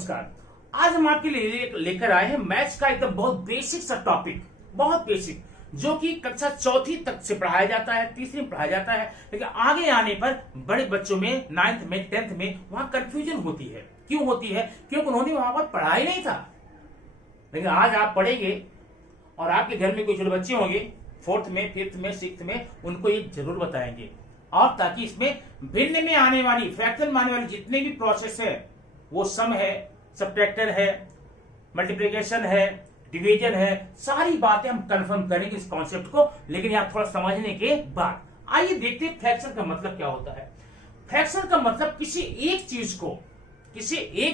नमस्कार। आज हम आपके लिए लेकर आए हैं मैथ्स का एकदम बहुत बेसिक सा टॉपिक, बहुत बेसिक, जो कि कक्षा चौथी तक से पढ़ाया जाता है, तीसरी में पढ़ाया जाता है, लेकिन आगे आने पर बड़े बच्चों में 9th में 10th में वहां कंफ्यूजन होती है। क्यों होती है? क्योंकि उन्होंने वहां पर पढ़ा ही नहीं था। लेकिन आज आप पढ़ेंगे और आपके घर में कोई छोटे बच्चे होंगे 4th में, 5th में, 6th में, उनको ये जरूर बताएंगे। और ताकि इसमें भिन्न में आने वाली, फ्रैक्शन में आने वाली जितने भी प्रोसेस है, वो सम है, सब्ट्रैक्टर है, मल्टीप्लिकेशन है, डिवीजन है, सारी बातें हम कंफर्म करेंगे इस कॉन्सेप्ट को। लेकिन आप थोड़ा समझने के बाद आइए देखते हैं फ्रैक्शन का मतलब क्या होता है। फ्रैक्शन का मतलब किसी एक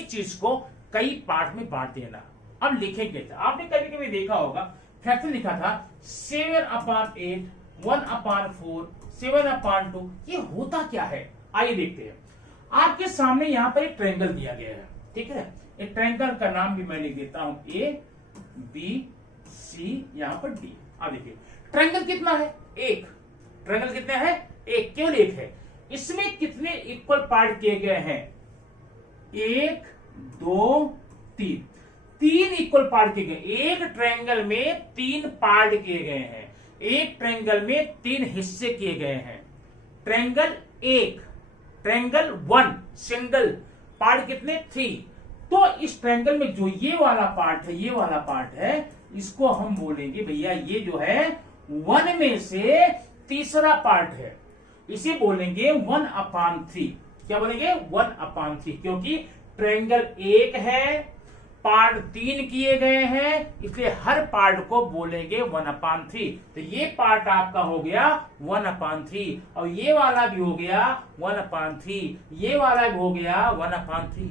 चीज को कई पार्ट में बांट देना। अब लिखेंगे, आपने कभी कभी देखा होगा फ्रैक्शन लिखा था 7/8, 1/4, 7/2। ये होता क्या है आइए देखते हैं। आपके सामने यहाँ पर एक ट्रायंगल दिया गया है, ठीक है। एक ट्रायंगल का नाम भी मैं लिख देता हूं, ए बी सी, यहाँ पर डी। अब देखिए ट्रायंगल कितना है? एक। ट्रायंगल कितना है? एक, केवल एक है। इसमें कितने इक्वल पार्ट किए गए हैं? 1 2 3, 3 इक्वल पार्ट किए गए। एक ट्रायंगल में 3 पार्ट किए गए हैं, एक ट्रायंगल में 3 हिस्से किए गए हैं। ट्रायंगल एक, ट्रायंगल 1 सिंगल, पार्ट कितने? 3। तो इस ट्रायंगल में जो ये वाला पार्ट है, ये वाला पार्ट है, इसको हम बोलेंगे भैया ये जो है 1 में से तीसरा पार्ट है, इसे बोलेंगे 1/3। क्या बोलेंगे? 1/3, क्योंकि ट्रायंगल एक है, पार्ट 3 किए गए हैं, इसलिए हर पार्ट को बोलेंगे 1/3। तो ये पार्ट आपका हो गया 1/3, और ये वाला भी हो गया 1/3, ये वाला भी हो गया 1/3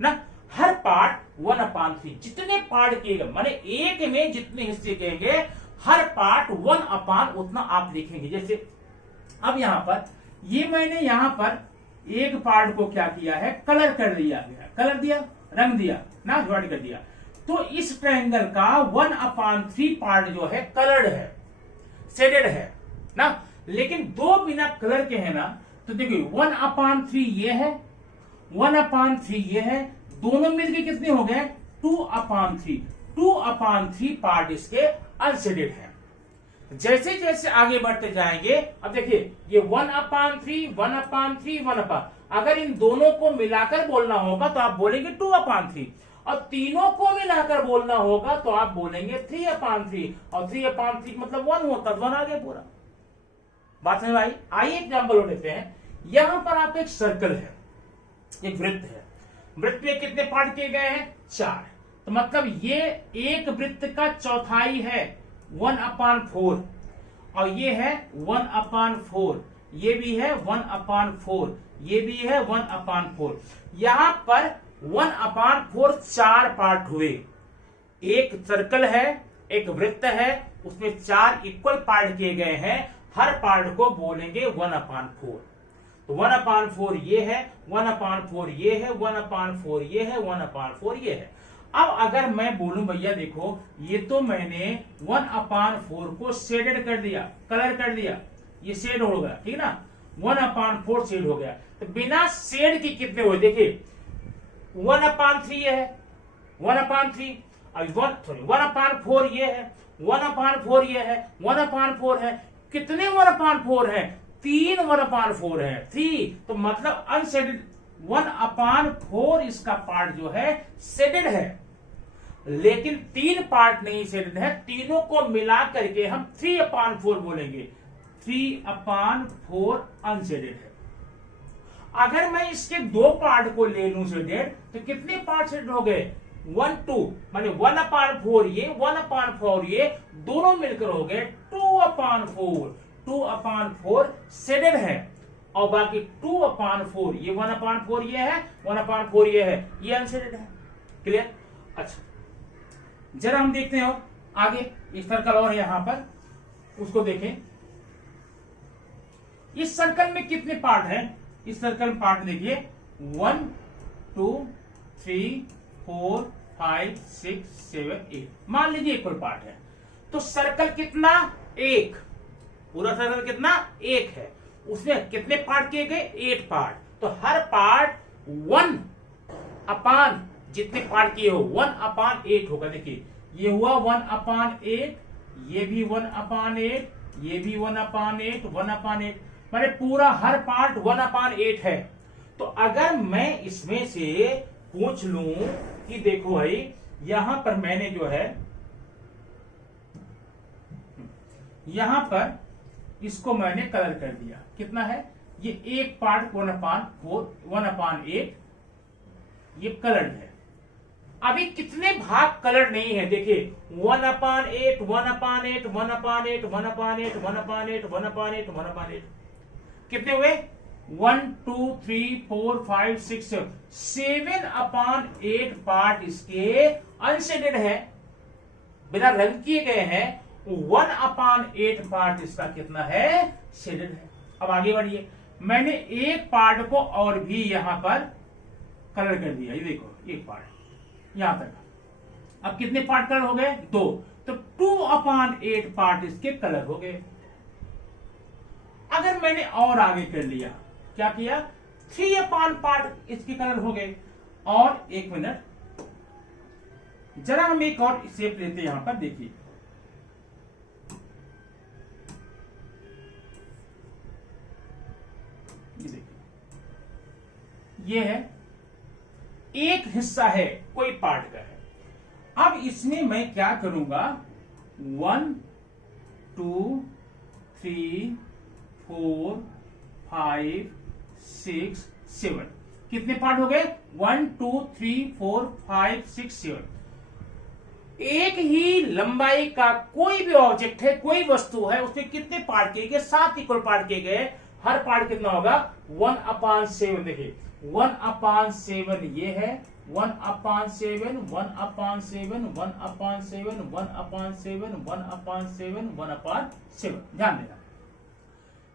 ना। हर पार्ट 1/3। जितने पार्ट किए गए, माने एक में जितने हिस्से किएंगे, हर पार्ट 1/, उतना आप लिखेंगे। जैसे अब यहां पर ये मैंने यहां पर एक पार्ट को क्या किया है? कलर कर दिया गया, कलर दिया, रंग दिया ना, डिवाइड कर दिया। तो इस ट्रायंगल का 1/3 पार्ट जो है कलर्ड है, शेडेड है ना। लेकिन दो बिना कलर के है ना, तो देखिए 1/3 ये है, 1/3 ये है, दोनों मिलके कितने हो गए? 2/3। 2/3 पार्ट इसके अनशेडेड है। जैसे जैसे आगे बढ़ते जाएंगे, अब देखिए ये 1/3, 1/3, 1/, अगर इन दोनों को मिलाकर बोलना होगा तो आप बोलेंगे 2/3, और तीनों को मिलाकर बोलना होगा तो आप बोलेंगे 3/3, और 3/3 मतलब 1 होता, 1 आ गया पूरा। बात समझ आई? आइए एग्जाम्पल लेते हैं। यहां पर आपका एक सर्कल है, एक वृत्त है। वृत्त में कितने पार्ट किए गए हैं? 4। तो मतलब ये एक वृत्त का चौथाई है, 1/4, और ये है 1/4, ये भी है 1/4, ये भी है 1/4। यहां पर 1/4 4 पार्ट हुए। एक सर्कल है, एक वृत्त है, उसमें 4 इक्वल पार्ट किए गए हैं, हर पार्ट को बोलेंगे 1/4। तो 1/4 ये है, 1/4 ये है, 1/4 ये है, 1/4 ये है। अब अगर मैं बोलूं भैया देखो, ये तो मैंने 1/4 को शेडेड कर दिया, कलर कर दिया, ये शेड हो गया, ठीक ना। 1/4 शेड हो गया। तो बिना शेड के कितने हुए? देखिए 1/3 ये है, 1/3, अब 1/4 ये है, 1/4 ये है, 1/4 है। कितने 1/4 है? 3 1/4 है, 3। तो मतलब अनशेडेड 1/4 इसका पार्ट जो है शेडेड है, लेकिन 3 पार्ट नहीं शेडेड है। तीनों को मिला करके हम 3/4 बोलेंगे। 3/4 अनशेडेड है। अगर मैं इसके 2 पार्ट को ले लूं शेडेड, तो कितने पार्ट शेडेड हो गए? 1 2, माने 1/4 ये, 1/4 ये, दोनों मिलकर हो गए 2/4। 2/4 शेडेड है, और बाकी 2/4 ये, 1/4 ये है, 1/4 ये है, ये अनशेडेड है। क्लियर? अच्छा, जरा हम देखते हैं और आगे इस सर्कल और यहां पर उसको देखें। इस सर्कल में कितने पार्ट हैं? इस सर्कल में पार्ट देखिए 1 2 3 4 5 6 7 8, मान लीजिए इक्वल पार्ट है। तो सर्कल कितना? 1। पूरा सर्कल कितना? 1 है। उसमें कितने पार्ट किए गए? 8 पार्ट। तो हर पार्ट 1 अपान जितने पार्ट किए हो 1/8 होगा। देखिए ये हुआ 1/8, ये भी 1/8, ये भी 1/8, 1/8, माने पूरा हर पार्ट 1/8 है। तो अगर मैं इसमें से पूछ लूं कि देखो भाई यहां पर मैंने जो है यहां पर इसको मैंने कलर कर दिया, कितना है ये एक पार्ट 1/4, 1/8 ये कलर्ड है। अभी कितने भाग कलर नहीं है, देखिए 1/8, 1/8, 1/8, 1/8, 1/8, 1/8, 1/8, कितने हुए 1 2 3 4 5 6 7/8 पार्ट इसके अनशेडेड है, बिना रंग किए गए हैं। 1/8 पार्ट इसका कितना है, शेडेड है। अब आगे बढ़िए, मैंने एक पार्ट को और भी यहां पर कलर कर दिया, ये देखो एक पार्ट यहां तक। अब कितने पार्ट कलर हो गए, 2, तो 2/8 पार्ट इसके कलर हो गए। अगर मैंने और आगे कर लिया, क्या किया 3 पार्ट इसके कलर हो गए। और एक मिनट जरा हम एक और शेप लेते हैं यहां पर, देखिए ये देखिए ये है एक हिस्सा है कोई पार्ट का है। अब इसमें मैं क्या करूंगा 1 2 3 4 5 6 7 कितने पार्ट हो गए 1 2 3 4 5 6 7। एक ही लंबाई का कोई भी ऑब्जेक्ट है, कोई वस्तु है, उसके कितने पार्ट किए गए, 7 इक्वल पार्ट किए गए। हर पार्ट कितना होगा 1/7। देखिए 1/7 ये है, 1/7, 1/7, 1/7, 1/7, 1/7, 1/7। ध्यान देना,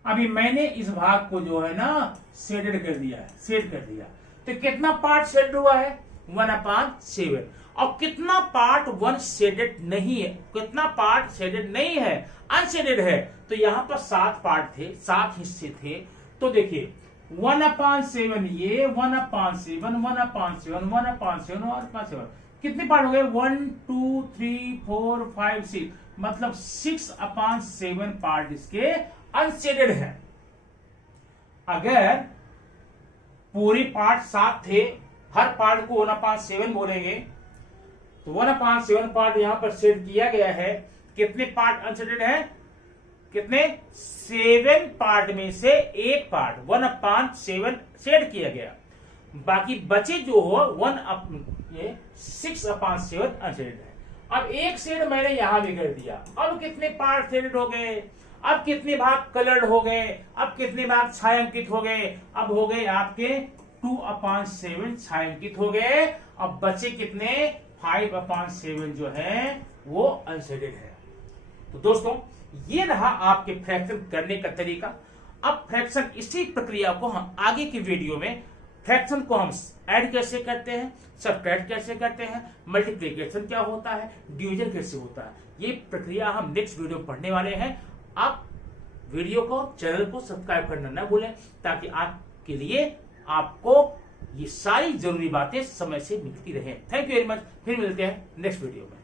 अभी मैंने इस भाग को जो है ना शेडेड कर दिया है, शेड कर दिया, तो कितना पार्ट शेड हुआ है 1/7। और कितना पार्ट 1 शेडेड नहीं है, कितना पार्ट शेडेड नहीं है, अनशेडेड है। तो यहां पर 7 पार्ट थे, 7 हिस्से थे। तो देखिए 1/7 ये 1/7, 1/7, 1/7 और 1/7 कितने पार्ट हो गए 1 2 3 4 5 6, मतलब 6/7 पार्ट इसके अनशेडेड है। अगर पूरी पार्ट 7 थे, हर पार्ट को 1/7 बोलेंगे, तो 1/7 पार्ट यहां पर शेड किया गया है। कितने पार्ट अनशेडेड है, कितने 7 पार्ट में से एक पार्ट 1/7 शेड किया गया, बाकी बचे जो हो 6/7 अनशेडेड है। अब एक शेड मैंने यहां भी कर दिया। अब कितने पार्ट शेडेड हो गए, अब कितने भाग कलर्ड हो गए, अब कितने भाग छायांकित हो गए, अब हो गए आपके 2/7 छायांकित हो गए। अब बचे कितने 5/7 जो है वो अनशेडेड है। तो दोस्तों ये रहा आपके फ्रैक्शन करने का तरीका। अब फ्रैक्शन इसी प्रक्रिया को हम आगे की वीडियो में फ्रैक्शन को हम ऐड कैसे करते हैं, सबट्रैक्ट कैसे करते हैं, मल्टीप्लिकेशन क्या होता है, डिवीजन कैसे होता है, ये प्रक्रिया हम नेक्स्ट वीडियो में पढ़ने वाले हैं। आप वीडियो को, चैनल को सब्सक्राइब करना न भूलें, ताकि आपके लिए आपको ये सारी जरूरी बातें समय से मिलती रहे। Thank you very much. फिर मिलते हैं नेक्स्ट वीडियो में।